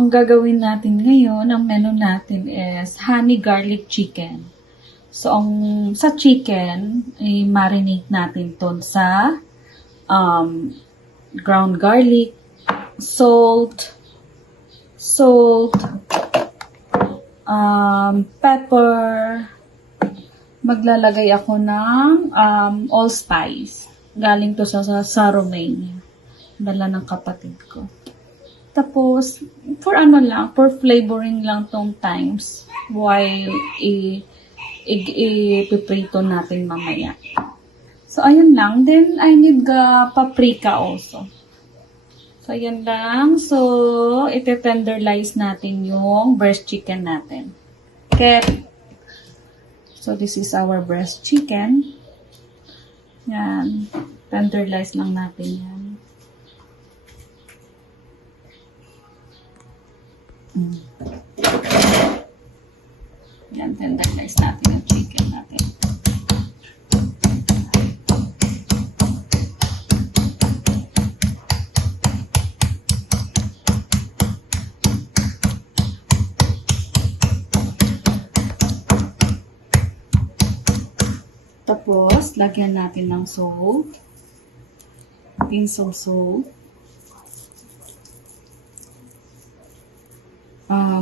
ang gagawin natin ngayon, ang menu natin is honey garlic chicken. So, sa chicken, i-marinate natin ton sa ground garlic, salt, pepper. Maglalagay ako ng allspice. Galing to sa Romania. Dala ng kapatid ko. Tapos, for flavoring lang tong times while ipiprito natin mamaya. So, ayun lang. Then, I need paprika also. So, ayan lang. So, ite-tenderize natin yung breast chicken natin. Okay. So, this is our breast chicken. Yan. Tenderize lang natin yan. Yan, tenderize natin yung chicken natin. Tapos, lagyan natin ng salt. Tinsel salt.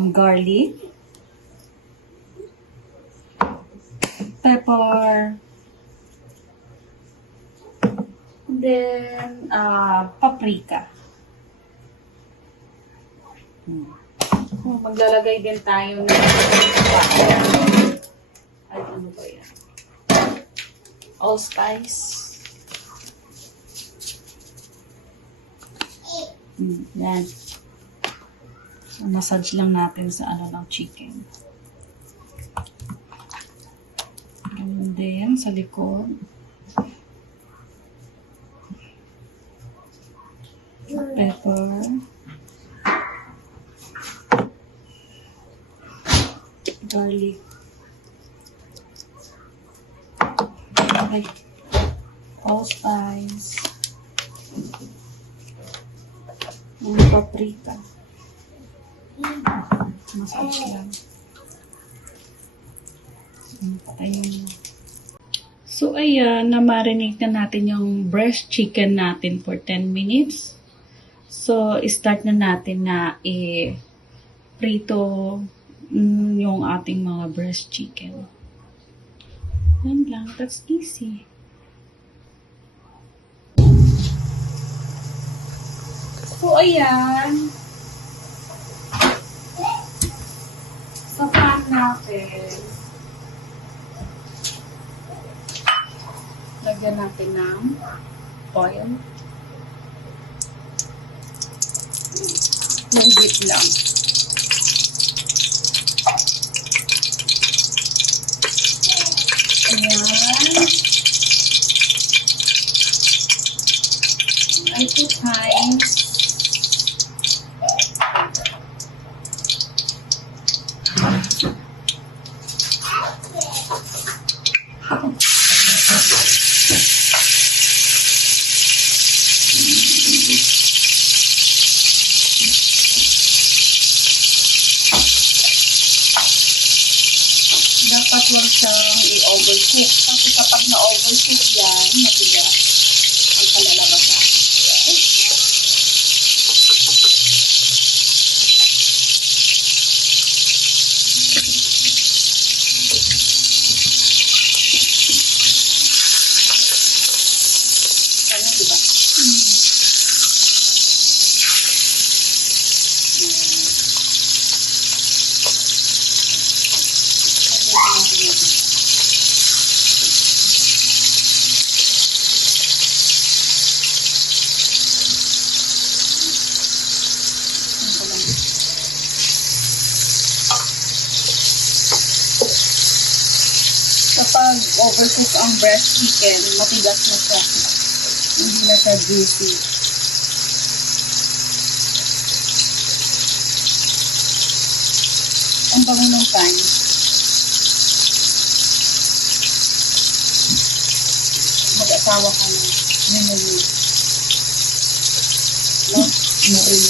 Garlic. Pepper. Then, paprika. Maglalagay din tayo ng ay, ano ba yan? Allspice. Yan. Massage lang natin sa ng chicken. And then, sa likod. Pepper. Garlic. Allspice. Paprika. Massage lang. Ayun. So, ayan, na-marinate na natin yung breast chicken natin for 10 minutes. So, start na natin na prito yung ating mga breast chicken. Yan lang. That's easy. So, ayan. Sa pan natin, lagyan natin ng oil. Mahigit lang. Ayan. I put times. Dapat huwag siyang i-overcook. Kasi kapag na-overcook yan, matigas ang kalalabasan. Ano, diba? Kapag overcook ang breast chicken, matigas na siya. Hindi na siya juicy. Ang bango ng time. Mag-asawa ka na. Memory. No? Memory.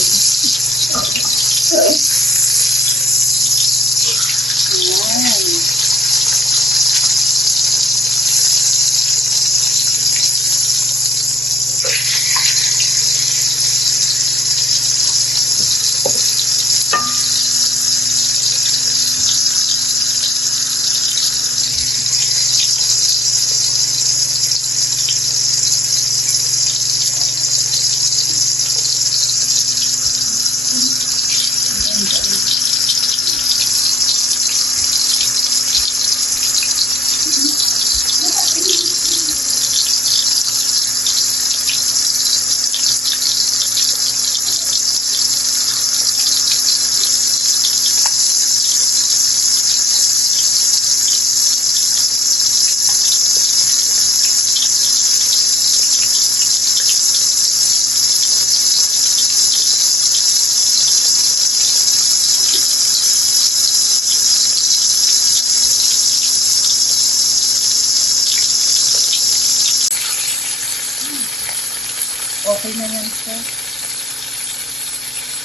Okay na yan, sir.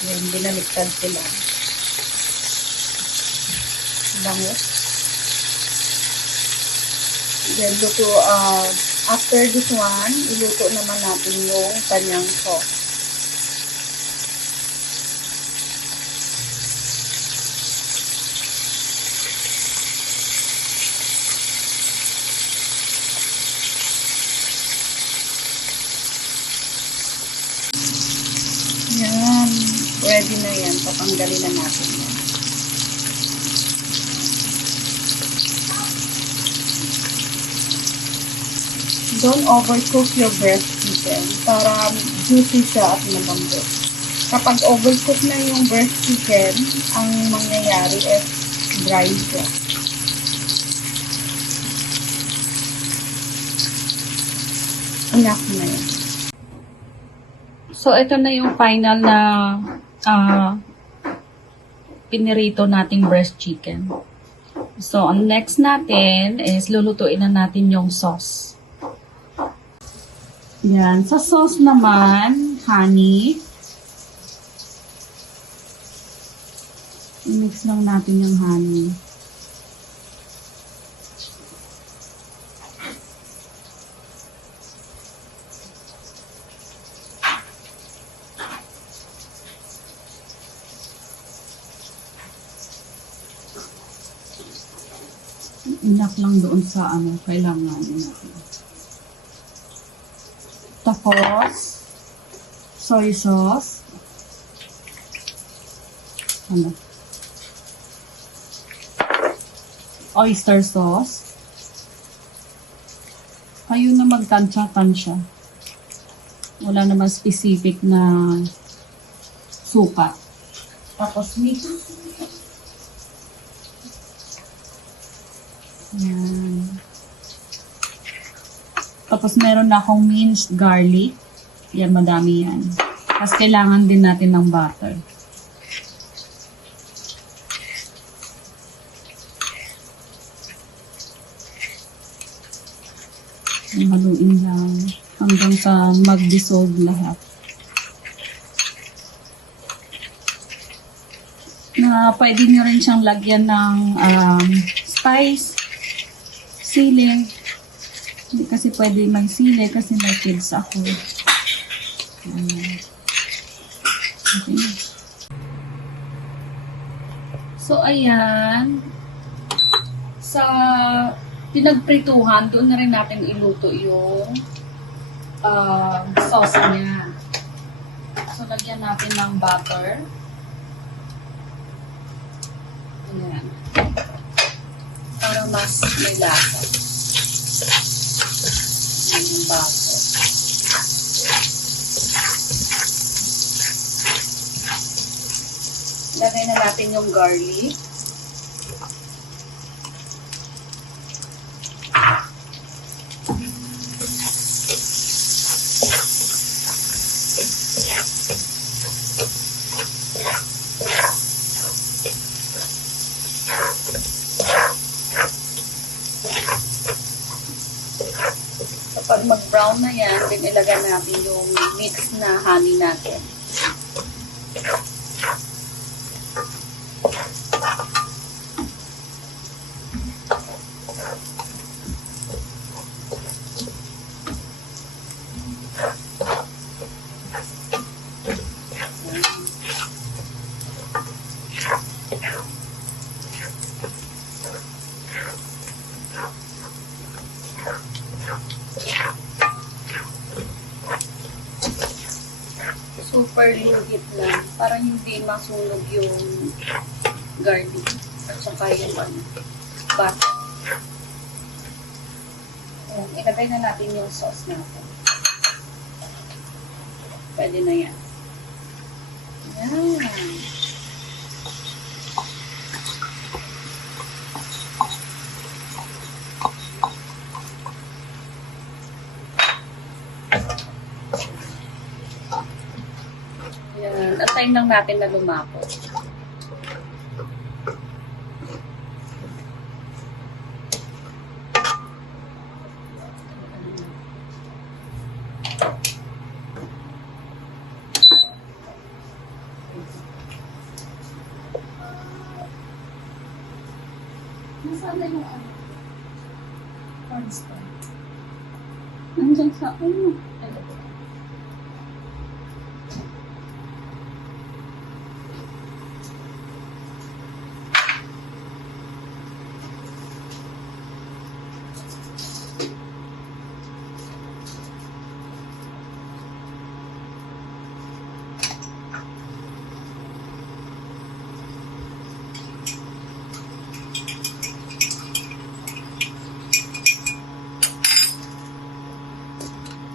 Yan, binaliktad sila. Bangus. Then, luto, after this one, iluto naman natin yung kanyang sauce. Yan. Ready na yan. Tatanggalin na natin yan. Don't overcook your breast chicken para juicy siya at malambot. Kapag overcook na yung breast chicken, ang mangyayari is dry siya. Enough na yan. So, ito na yung final na pinirito nating breast chicken. So, ang next natin is lulutuin na natin yung sauce. Yan. Sa sauce naman, honey. I-mix lang natin yung honey. Enough lang doon sa kailangan natin. Tapos, soy sauce. Oyster sauce. Kayo na magtansya-tansya. Wala naman specific na suka. Tapos, mix. Yan. Tapos meron na akong minced garlic. Yan, madami yan. Tapos kailangan din natin ng butter. Haluin lang hanggang sa mag-dissolve lahat. Na pwede nyo rin siyang lagyan ng spice, sili. Hindi kasi pwede may sili kasi may kids ako. Okay. So, ayan. Sa pinagprituhan, doon na rin natin iluto yung sauce niya. So, lagyan natin ng butter. Ayan. Para mas may lasa. Ayan yung butter. Lagay na natin yung garlic. Kapag mag-brown na yan, then ilagay natin yung mix na honey natin. Super liit lang para hindi masunog yung garlic at saka yung butter. Ayan, ilagay na natin yung sauce natin. Pwede na yan. Ayan. Ayan. Antayin lang natin na lumapot. Nasaan na yung ano? Cornstarch. Nandiyan sa ano?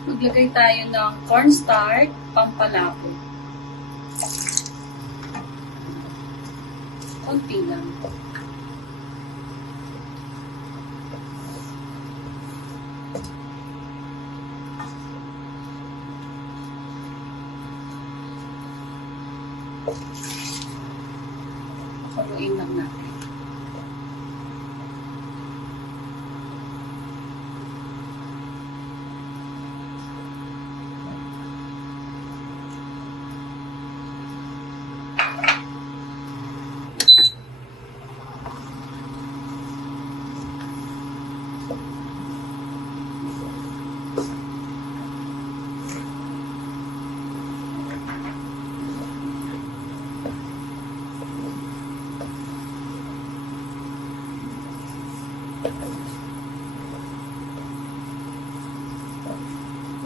Maglagay tayo ng cornstarch, pampalabo. Konti lang. Haluin lang natin.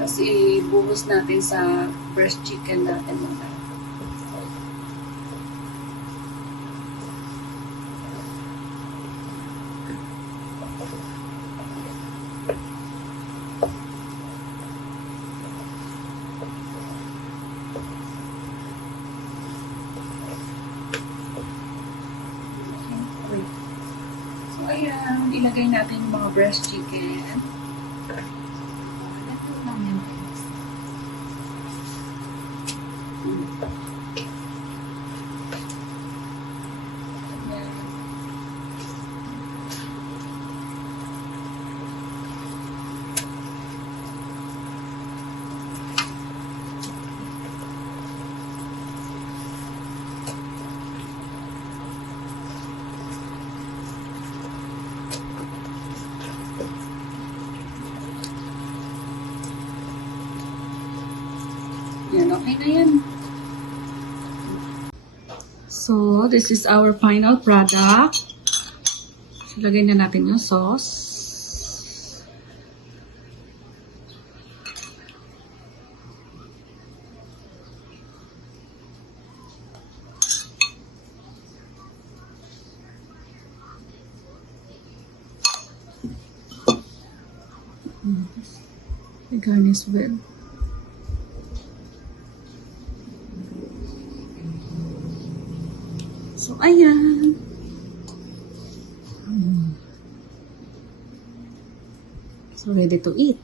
Tapos ibuhos natin sa breast chicken natin mga. So ayan, ilagay natin yung mga breast chicken. Yan, okay na yan. So, this is our final product. So, lagay na natin yung sauce. Garnish well. So, ayan. So, ready to eat.